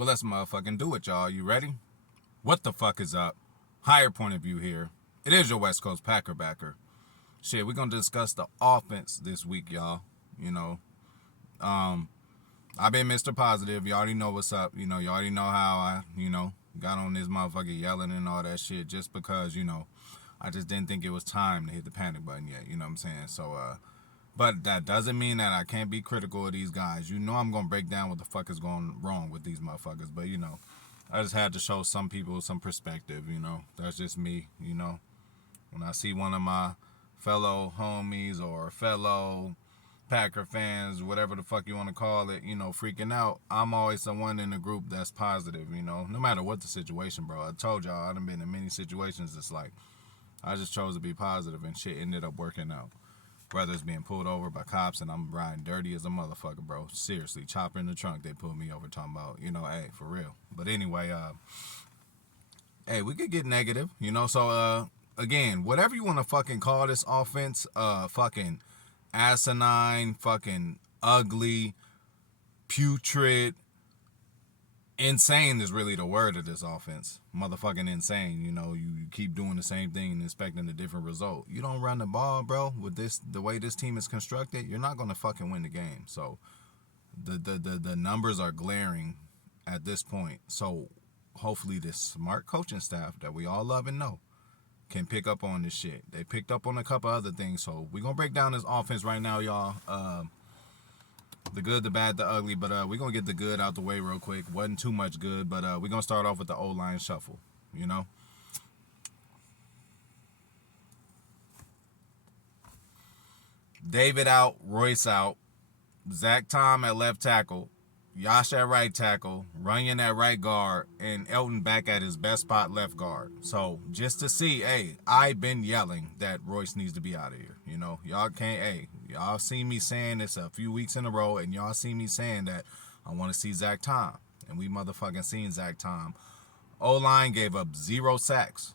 Well, let's motherfucking do it, y'all. You ready? What the fuck is up? Higher point of view here. It is your West Coast Packer backer. Shit, we're gonna discuss the offense this week, y'all. You know, I've been Mr. Positive. You already know what's up. You already know how I, got on this motherfucker yelling and all that shit just because, I just didn't think it was time to hit the panic button yet. You know what I'm saying? So, but that doesn't mean that I can't be critical of these guys. I'm gonna break down what the fuck is going wrong with these motherfuckers. But I just had to show some people some perspective. That's just me. When I see one of my fellow homies or fellow Packer fans, whatever the fuck you want to call it, freaking out, I'm always the one in the group that's positive. No matter what the situation, bro. I told y'all I done been in many situations. It's like I just chose to be positive and shit ended up working out. Brothers being pulled over by cops and I'm riding dirty as a motherfucker, bro. Seriously, chopper in the trunk, they pulled me over talking about, hey, for real. But anyway, hey, we could get negative, so again, whatever you want to fucking call this offense, fucking asinine, fucking ugly, putrid, insane is really the word of this offense. Motherfucking insane. You keep doing the same thing and expecting a different result. You don't run the ball, bro, with the way this team is constructed, you're not gonna fucking win the game. So the numbers are glaring at this point. So hopefully this smart coaching staff that we all love and know can pick up on this shit. They picked up on a couple other things. So we're gonna break down this offense right now, y'all. The good, the bad, the ugly, but we're going to get the good out the way real quick. Wasn't too much good, but we're going to start off with the O-line shuffle, David out, Royce out, Zach Tom at left tackle, Yash at right tackle, Runyon at right guard, and Elton back at his best spot left guard. So just to see, hey, I've been yelling that Royce needs to be out of here. Y'all can't, hey, y'all see me saying this a few weeks in a row, and y'all see me saying that I want to see Zach Tom, and we motherfucking seen Zach Tom. O-line gave up 0 sacks.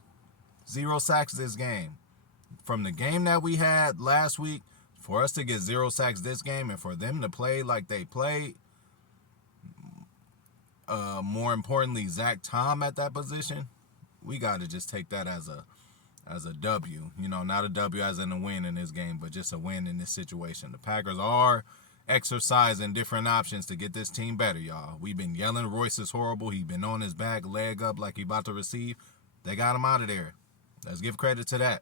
0 sacks this game. From the game that we had last week, for us to get 0 sacks this game and for them to play like they played, more importantly, Zach Tom at that position, we got to just take that as a W. Not a W as in a win in this game, but just a win in this situation. The Packers are exercising different options to get this team better, y'all. We've been yelling Royce is horrible. He's been on his back, leg up like he about to receive. They got him out of there. Let's give credit to that.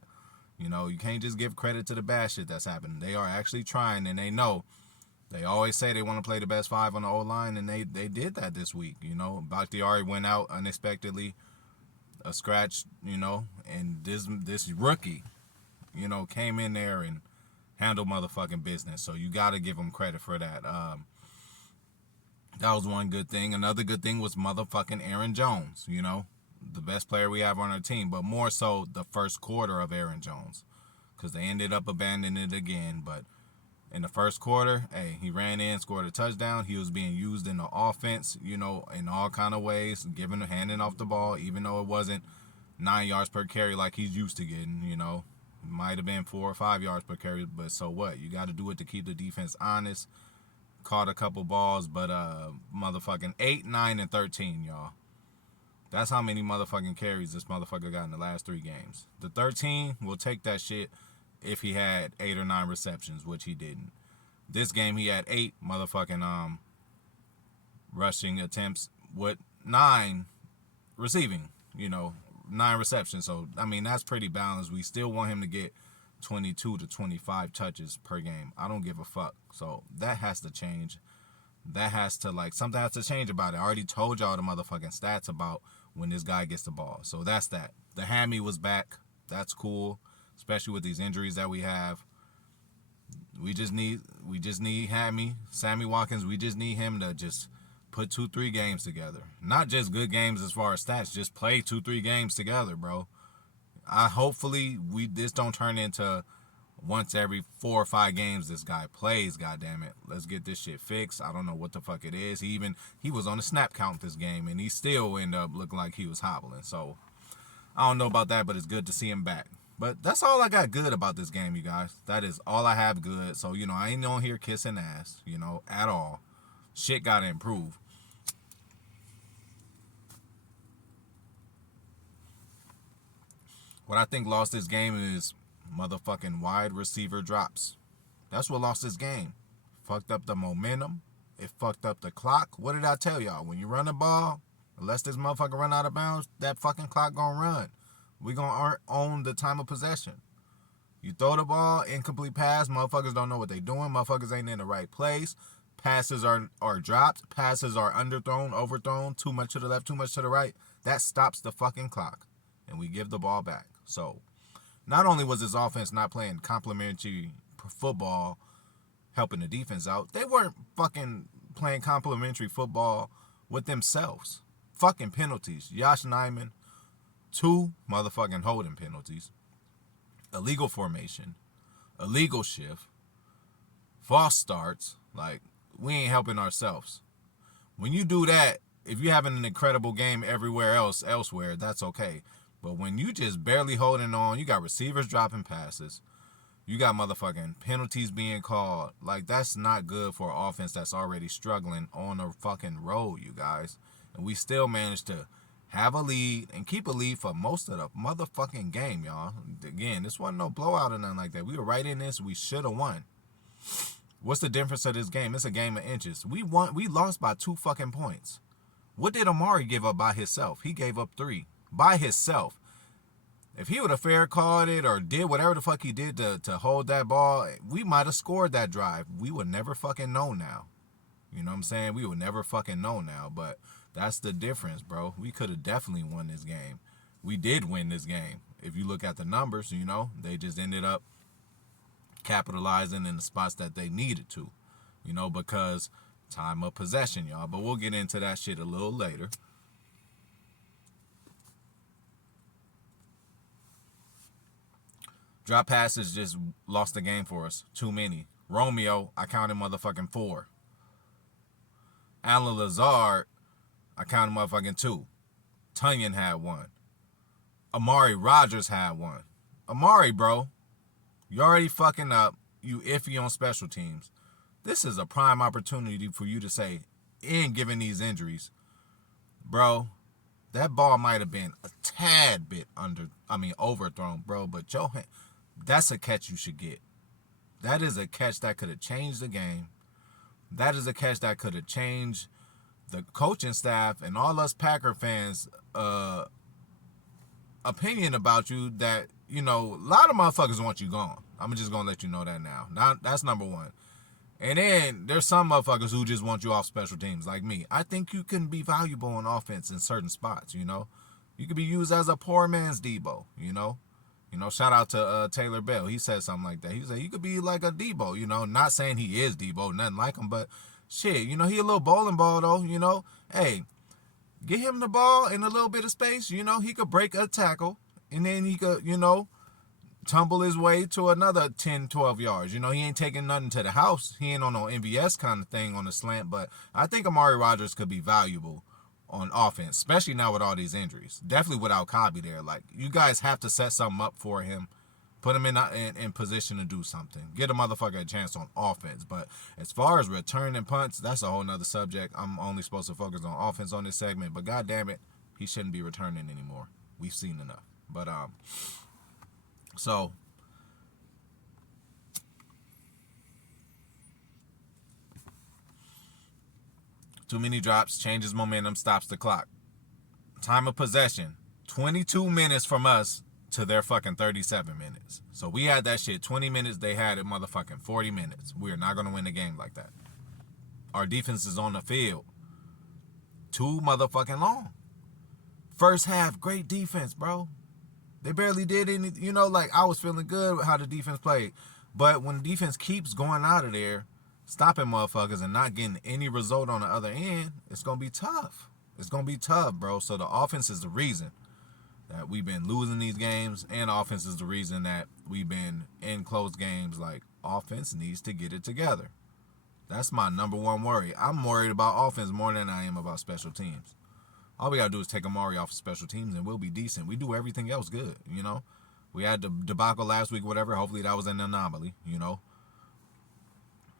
You can't just give credit to the bad shit that's happening. They are actually trying, and they know. They always say they want to play the best 5 on the O-line, and they did that this week. Bakhtiari went out unexpectedly, a scratch, and this rookie, came in there and handled motherfucking business. So you got to give him credit for that. That was one good thing. Another good thing was motherfucking Aaron Jones, the best player we have on our team, but more so the first quarter of Aaron Jones, because they ended up abandoning it again. But in the first quarter, hey, he ran in, scored a touchdown. He was being used in the offense, in all kind of ways, handing off the ball, even though it wasn't 9 yards per carry like he's used to getting, Might have been 4 or 5 yards per carry, but so what? You got to do it to keep the defense honest. Caught a couple balls, but motherfucking 8, 9, and 13, y'all. That's how many motherfucking carries this motherfucker got in the last 3 games. The 13, we'll take that shit if he had 8 or 9 receptions, which he didn't. This game he had 8 motherfucking rushing attempts with 9 receiving, 9 receptions. So I mean that's pretty balanced. We still want him to get 22 to 25 touches per game. I don't give a fuck. So that has to change. That has to, something has to change about it. I already told y'all the motherfucking stats about when this guy gets the ball. So that's that. The hammy was back. That's cool. Especially with these injuries that we have. We just need Hammy, Sammy Watkins. We just need him to just put 2-3 games together. Not just good games as far as stats. Just play 2-3 games together, bro. Hopefully this don't turn into once every 4 or 5 games this guy plays. Goddamn it, let's get this shit fixed. I don't know what the fuck it is. He was on the snap count this game, and he still ended up looking like he was hobbling. So I don't know about that, but it's good to see him back. But that's all I got good about this game, you guys. That is all I have good. So, I ain't on here kissing ass, at all. Shit got to improve. What I think lost this game is motherfucking wide receiver drops. That's what lost this game. Fucked up the momentum. It fucked up the clock. What did I tell y'all? When you run the ball, unless this motherfucker run out of bounds, that fucking clock gonna run. We gonna own the time of possession. You throw the ball, incomplete pass, motherfuckers don't know what they doing. Motherfuckers ain't in the right place. Passes are dropped. Passes are underthrown, overthrown, too much to the left, too much to the right. That stops the fucking clock. And we give the ball back. So, not only was this offense not playing complimentary football, helping the defense out, they weren't fucking playing complimentary football with themselves. Fucking penalties. Josh Nijman, 2 motherfucking holding penalties. Illegal formation. Illegal shift. False starts. Like, we ain't helping ourselves. When you do that, if you're having an incredible game elsewhere, that's okay. But when you just barely holding on, you got receivers dropping passes. You got motherfucking penalties being called. Like, that's not good for an offense that's already struggling on a fucking road, you guys. And we still managed to have a lead and keep a lead for most of the motherfucking game, y'all. Again, this wasn't no blowout or nothing like that. We were right in this. We should have won. What's the difference of this game? It's a game of inches. We lost by 2 fucking points. What did Amari give up by himself? He gave up 3 by himself. If he would have fair called it or did whatever the fuck he did to hold that ball, we might have scored that drive. We would never fucking know now. You know what I'm saying? We would never fucking know now. But that's the difference, bro. We could have definitely won this game. We did win this game. If you look at the numbers, you know, they just ended up capitalizing in the spots that they needed to. You know, because time of possession, y'all. But we'll get into that shit a little later. Drop passes just lost the game for us. Too many. Romeo, I counted motherfucking 4. Alan Lazard, I counted motherfucking 2. Tunyon had 1. Amari Rodgers had 1. Amari, bro, you already fucking up. You iffy on special teams. This is a prime opportunity for you to say, in given these injuries, bro, that ball might have been a tad bit overthrown, bro, but that's a catch you should get. That is a catch that could have changed the game. That is a catch that could have changed the coaching staff and all us Packer fans' opinion about you. That, you know, a lot of motherfuckers want you gone. I'm just going to let you know that now. That's number one. And then there's some motherfuckers who just want you off special teams like me. I think you can be valuable on offense in certain spots, you know. You could be used as a poor man's Debo, you know. You know, shout out to Taylor Bell. He said something like that. He said, you could be like a Debo, you know. Not saying he is Debo, nothing like him, but shit, you know, he a little bowling ball, though, you know. Hey, get him the ball in a little bit of space, you know. He could break a tackle, and then he could, you know, tumble his way to another 10, 12 yards. You know, he ain't taking nothing to the house. He ain't on no MVS kind of thing on the slant, but I think Amari Rodgers could be valuable on offense, especially now with all these injuries. Definitely without Cobby there. Like, you guys have to set something up for him. Put him in position to do something. Get a motherfucker a chance on offense. But as far as return and punts, that's a whole nother subject. I'm only supposed to focus on offense on this segment. But God damn it, he shouldn't be returning anymore. We've seen enough. But so too many drops, changes momentum, stops the clock. Time of possession, 22 minutes from us to their fucking 37 minutes. So we had that shit 20 minutes. They had it motherfucking 40 minutes. We are not going to win the game like that. Our defense is on the field too motherfucking long. First half, great defense, bro. They barely did anything. You know, like, I was feeling good with how the defense played. But when the defense keeps going out of there, stopping motherfuckers and not getting any result on the other end, it's going to be tough. It's going to be tough, bro. So the offense is the reason that we've been losing these games, and offense is the reason that we've been in close games. Like, offense needs to get it together. That's my number one worry. I'm worried about offense more than I am about special teams. All we got to do is take Amari off of special teams and we'll be decent. We do everything else good, you know. We had the debacle last week, whatever. Hopefully that was an anomaly, you know.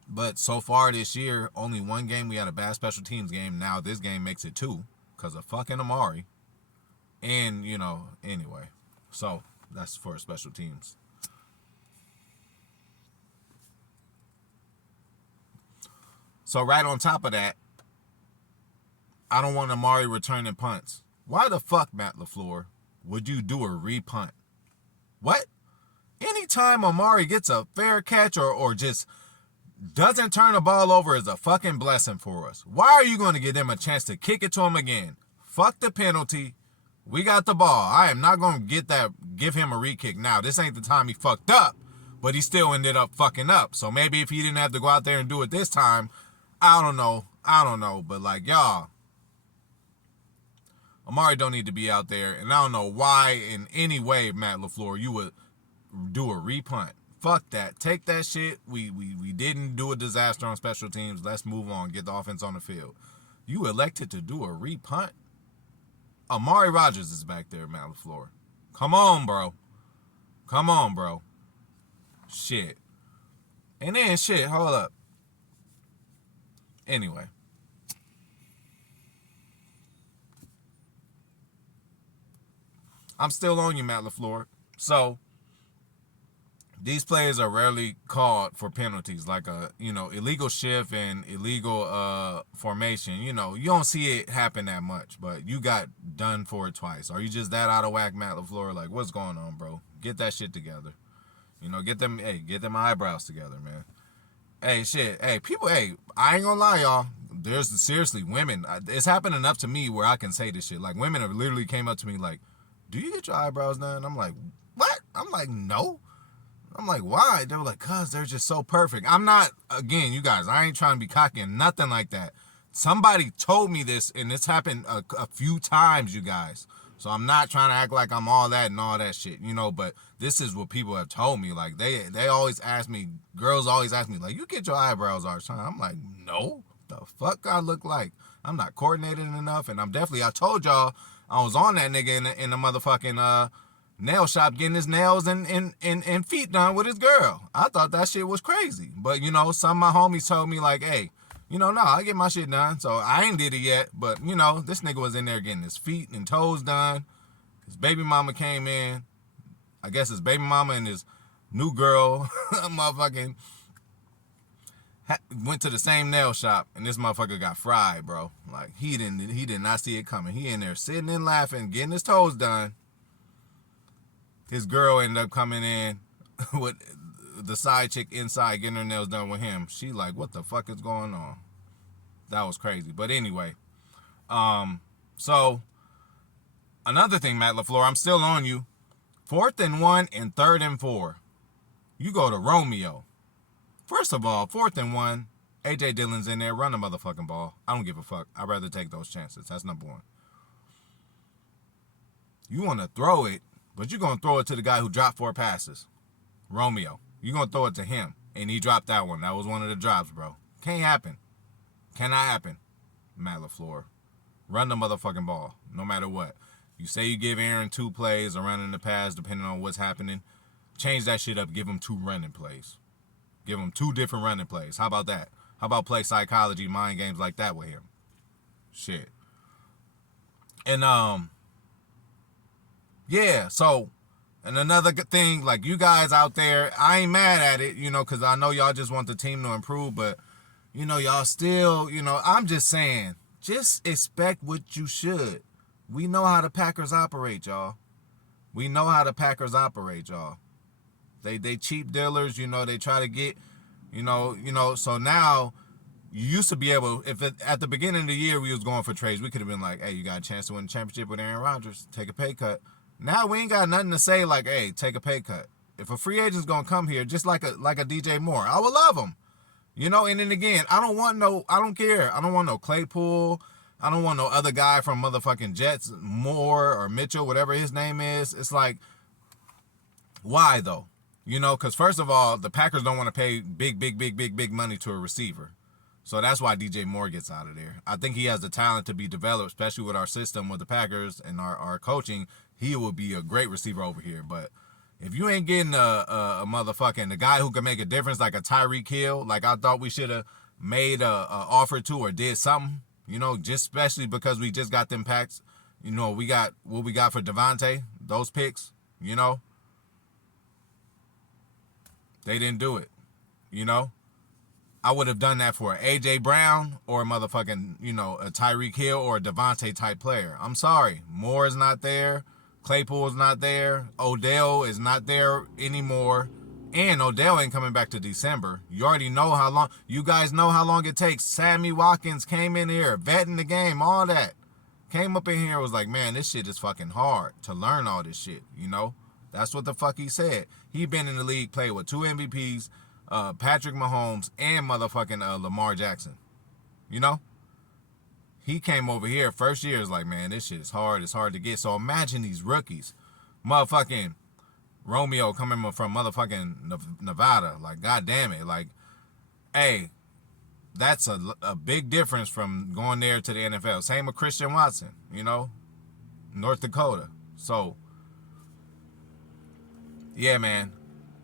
But so far this year, only one game we had a bad special teams game. Now this game makes it 2 because of fucking Amari. And, you know, anyway. So That's for special teams. So right on top of that, I don't want Amari returning punts. Why the fuck, Matt LaFleur, would you do a repunt? What? Anytime Amari gets a fair catch or just doesn't turn the ball over is a fucking blessing for us. Why are you going to give them a chance to kick it to him again? Fuck the penalty. We got the ball. I am not going to give him a re-kick now. This ain't the time he fucked up, but he still ended up fucking up. So maybe if he didn't have to go out there and do it this time, I don't know. But like, y'all, Amari don't need to be out there. And I don't know why in any way, Matt LaFleur, you would do a repunt. Fuck that. Take that shit. We didn't do a disaster on special teams. Let's move on. Get the offense on the field. You elected to do a repunt? Amari Rodgers is back there, Matt LaFleur. Come on, bro. Shit. And then shit, hold up. Anyway. I'm still on you, Matt LaFleur. So, these players are rarely called for penalties, like a illegal shift and illegal formation. You don't see it happen that much, but you got done for it twice. Are you just that out of whack, Matt LaFleur? Like, what's going on, bro? Get that shit together. Get them eyebrows together, man. Hey, people, I ain't gonna lie, y'all. There's seriously women. It's happened enough to me where I can say this shit. Like, women have literally came up to me like, "Do you get your eyebrows done?" I'm like, "What?" I'm like, "No." I'm like, "Why?" They were like, "Cause they're just so perfect." I'm not, again, you guys, I ain't trying to be cocky and nothing like that. Somebody told me this, and it's happened a few times, you guys. So I'm not trying to act like I'm all that and all that shit, but this is what people have told me. Like, they always ask me, girls always ask me, like, "You get your eyebrows arched?" I'm like, "No. The fuck I look like? I'm not coordinated enough." And I told y'all, I was on that nigga in the motherfucking nail shop getting his nails and feet done with his girl. I thought that shit was crazy. But, some of my homies told me, like, "Hey, no, I get my shit done." So I ain't did it yet. But, this nigga was in there getting his feet and toes done. His baby mama came in. I guess his baby mama and his new girl motherfucking went to the same nail shop, and this motherfucker got fried, bro. Like, he did not see it coming. He in there sitting and laughing, getting his toes done. His girl ended up coming in with the side chick inside getting her nails done with him. She like, "What the fuck is going on?" That was crazy. But anyway, so another thing, Matt LaFleur, I'm still on you. 4th and 1 and 3rd and 4. You go to Romeo. First of all, 4th and 1, A.J. Dillon's in there, run the motherfucking ball. I don't give a fuck. I'd rather take those chances. That's number one. You want to throw it, but you're going to throw it to the guy who dropped 4 passes. Romeo. You're going to throw it to him, and he dropped that one. That was one of the drops, bro. Can't happen. Cannot happen. Matt LaFleur. Run the motherfucking ball, no matter what. You say you give Aaron 2 plays or running the pass, depending on what's happening. Change that shit up. Give him 2 running plays. Give him 2 different running plays. How about that? How about play psychology, mind games like that with him? Shit. And, yeah, so, and another good thing, like, you guys out there, I ain't mad at it, because I know y'all just want the team to improve, but, y'all still, I'm just saying, just expect what you should. We know how the Packers operate, y'all. They cheap dealers, they try to get, so now you used to be able, at the beginning of the year we was going for trades, we could have been like, "Hey, you got a chance to win the championship with Aaron Rodgers, take a pay cut." Now we ain't got nothing to say like, "Hey, take a pay cut." If a free agent's gonna come here, just like a DJ Moore, I would love him. And then again, I don't care. I don't want no Claypool. I don't want no other guy from motherfucking Jets, Moore or Mitchell, whatever his name is. It's like, why though? Because first of all, the Packers don't want to pay big money to a receiver. So that's why DJ Moore gets out of there. I think he has the talent to be developed, especially with our system with the Packers and our coaching. He would be a great receiver over here. But if you ain't getting a motherfucking, the guy who can make a difference, like a Tyreek Hill, like I thought we should have made a offer to or did something, just especially because we just got them packs. We got what we got for davante, those picks, They didn't do it. You know, I would have done that for A.J. Brown or a motherfucking, a Tyreek Hill or a Davante type player. I'm sorry. Moore is not there. Claypool is not there. Odell is not there anymore. And Odell ain't coming back to December. You already know how long. You guys know how long it takes. Sammy Watkins came in here, vetting the game, all that. Came up in here and was like, man, this shit is fucking hard to learn all this shit, That's what the fuck he said. He been in the league, played with 2 MVPs, Patrick Mahomes, and motherfucking Lamar Jackson. He came over here, first year, is like, man, this shit is hard. It's hard to get. So imagine these rookies. Motherfucking Romeo coming from motherfucking Nevada. Like, god damn it. Like, hey, that's a big difference from going there to the NFL. Same with Christian Watson, North Dakota. So, yeah, man.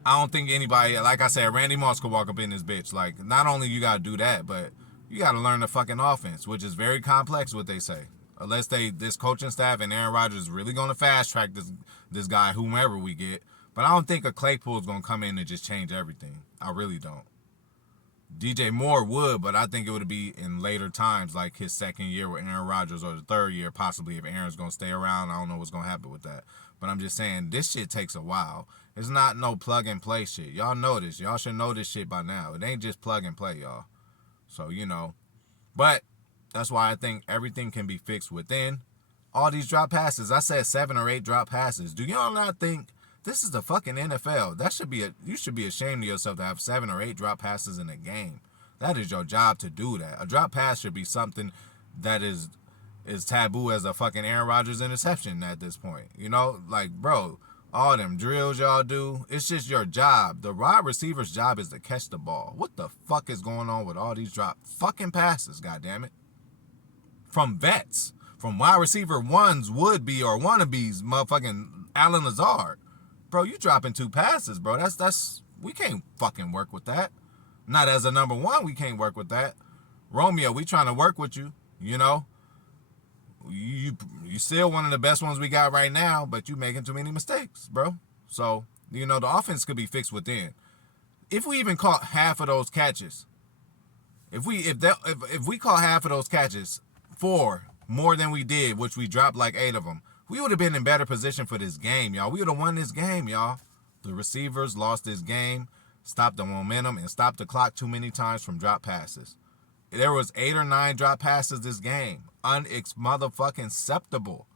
I don't think anybody, like I said, Randy Moss could walk up in this bitch. Like, not only you got to do that, but you got to learn the fucking offense, which is very complex, what they say. Unless this coaching staff and Aaron Rodgers is really going to fast track this guy, whomever we get. But I don't think a Claypool is going to come in and just change everything. I really don't. DJ Moore would, but I think it would be in later times, like his second year with Aaron Rodgers or the third year, possibly, if Aaron's going to stay around. I don't know what's going to happen with that. But I'm just saying, this shit takes a while. It's not no plug and play shit. Y'all know this. Y'all should know this shit by now. It ain't just plug and play, y'all. So, But that's why I think everything can be fixed within. All these drop passes. I said 7 or 8 drop passes. Do y'all not think this is the fucking NFL? You should be ashamed of yourself to have 7 or 8 drop passes in a game. That is your job to do that. A drop pass should be something that is taboo as a fucking Aaron Rodgers interception at this point. Like, bro, all them drills y'all do, it's just your job. The wide receiver's job is to catch the ball. What the fuck is going on with all these drop fucking passes, goddammit? From vets. From wide receiver ones, would-be or wannabes, motherfucking Allen Lazard. Bro, you dropping 2 passes, bro. That's we can't fucking work with that. Not as a number 1, we can't work with that. Romeo, we trying to work with you, You still one of the best ones we got right now, but you making too many mistakes, bro. So, the offense could be fixed within. If we even caught half of those catches, if we caught half of those catches, 4 more than we did, which we dropped like 8 of them, we would have been in better position for this game, y'all. We would have won this game, y'all. The receivers lost this game, stopped the momentum, and stopped the clock too many times from drop passes. There was 8 or 9 drop passes this game. Motherfucking acceptable.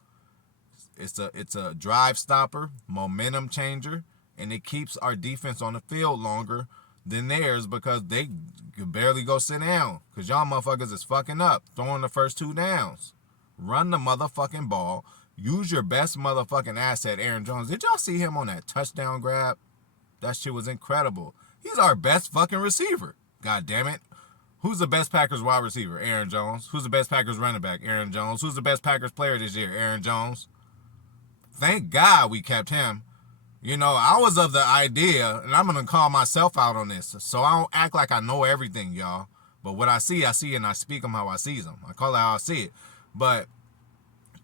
It's a drive stopper, momentum changer, and it keeps our defense on the field longer than theirs because they can barely go sit down because y'all motherfuckers is fucking up, throwing the first 2 downs. Run the motherfucking ball. Use your best motherfucking asset, Aaron Jones. Did y'all see him on that touchdown grab? That shit was incredible. He's our best fucking receiver. God damn it. Who's the best Packers wide receiver? Aaron Jones. Who's the best Packers running back? Aaron Jones. Who's the best Packers player this year? Aaron Jones. Thank God we kept him. I was of the idea, and I'm going to call myself out on this, so I don't act like I know everything, y'all. But what I see, and I speak them how I see them. I call it how I see it. But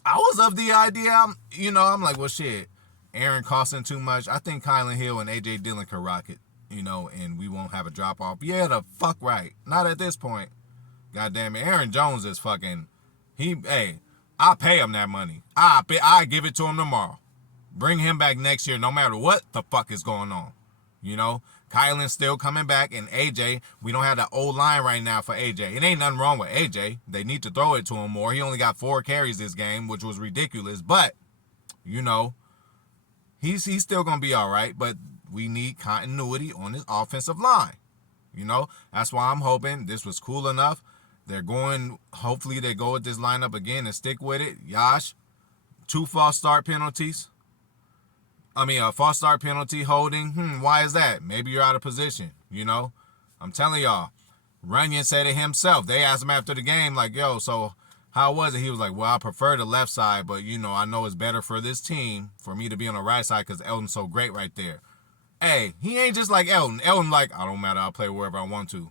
I was of the idea, I'm like, well, shit, Aaron costing too much. I think Kylan Hill and A.J. Dillon can rock it. And we won't have a drop-off. Yeah, the fuck right. Not at this point. God damn it. Aaron Jones is fucking... I'll pay him that money. I give it to him tomorrow. Bring him back next year no matter what the fuck is going on. Kylan's still coming back, and AJ, we don't have the old line right now for AJ. It ain't nothing wrong with AJ. They need to throw it to him more. He only got 4 carries this game, which was ridiculous. But, he's still going to be all right. But we need continuity on his offensive line. That's why I'm hoping this was cool enough. Hopefully they go with this lineup again and stick with it. Yash, 2 false start penalties. A false start penalty holding. Why is that? Maybe you're out of position, I'm telling y'all. Runyon said it himself. They asked him after the game, like, yo, so how was it? He was like, well, I prefer the left side, but, I know it's better for this team for me to be on the right side because Elton's so great right there. Hey, he ain't just like Elton. Elton like, I don't matter, I'll play wherever I want to.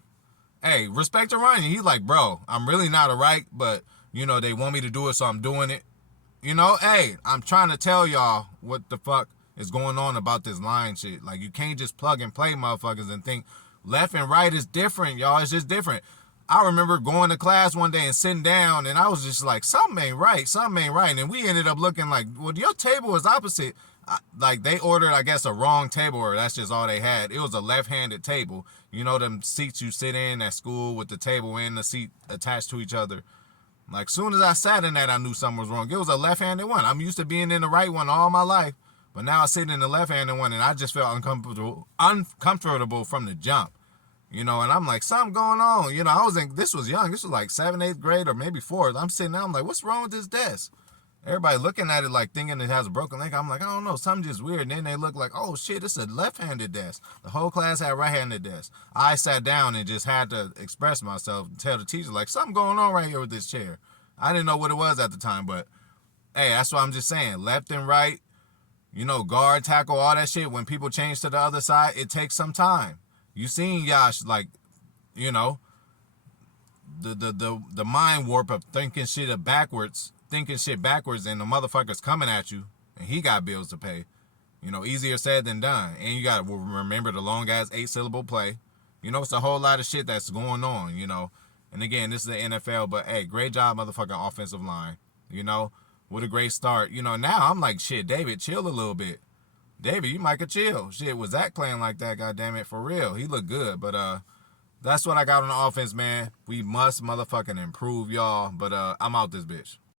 Hey, respect to Ryan. He's like, bro, I'm really not a right, but, they want me to do it, so I'm doing it. Hey, I'm trying to tell y'all what the fuck is going on about this line shit. Like, you can't just plug and play motherfuckers and think left and right is different, y'all. It's just different. I remember going to class one day and sitting down, and I was just like, something ain't right, and then we ended up looking like, well, your table is opposite. Like, they ordered, I guess, a wrong table, or that's just all they had. It was a left-handed table. You know them seats you sit in at school with the table and the seat attached to each other. Like, soon as I sat in that, I knew something was wrong. It was a left-handed one. I'm used to being in the right one all my life, but now I sit in the left-handed one, and I just felt uncomfortable from the jump. You know, and I'm like, something going on. You know, this was young. This was like 7th, 8th grade, or maybe 4th. I'm sitting there, I'm like, what's wrong with this desk? Everybody looking at it like thinking it has a broken leg. I'm like, I don't know, something just weird. And then they look like, oh shit, it's a left-handed desk. The whole class had right-handed desks. I sat down and just had to express myself and tell the teacher, like, something going on right here with this chair. I didn't know what it was at the time, but hey, that's what I'm just saying. Left and right, you know, guard, tackle, all that shit. When people change to the other side, it takes some time. You seen Yash, like, you know, the mind warp of thinking shit backwards, and the motherfucker's coming at you, and he got bills to pay. You know, easier said than done. And you got to remember the long ass 8-syllable play. You know, it's a whole lot of shit that's going on, you know. And again, this is the NFL, but hey, great job, motherfucking offensive line. You know, what a great start. You know, now I'm like, shit, David, chill a little bit. David, you might could chill. Shit, was Zach playing like that, goddammit, for real. He looked good, but that's what I got on the offense, man. We must motherfucking improve, y'all. But I'm out this bitch.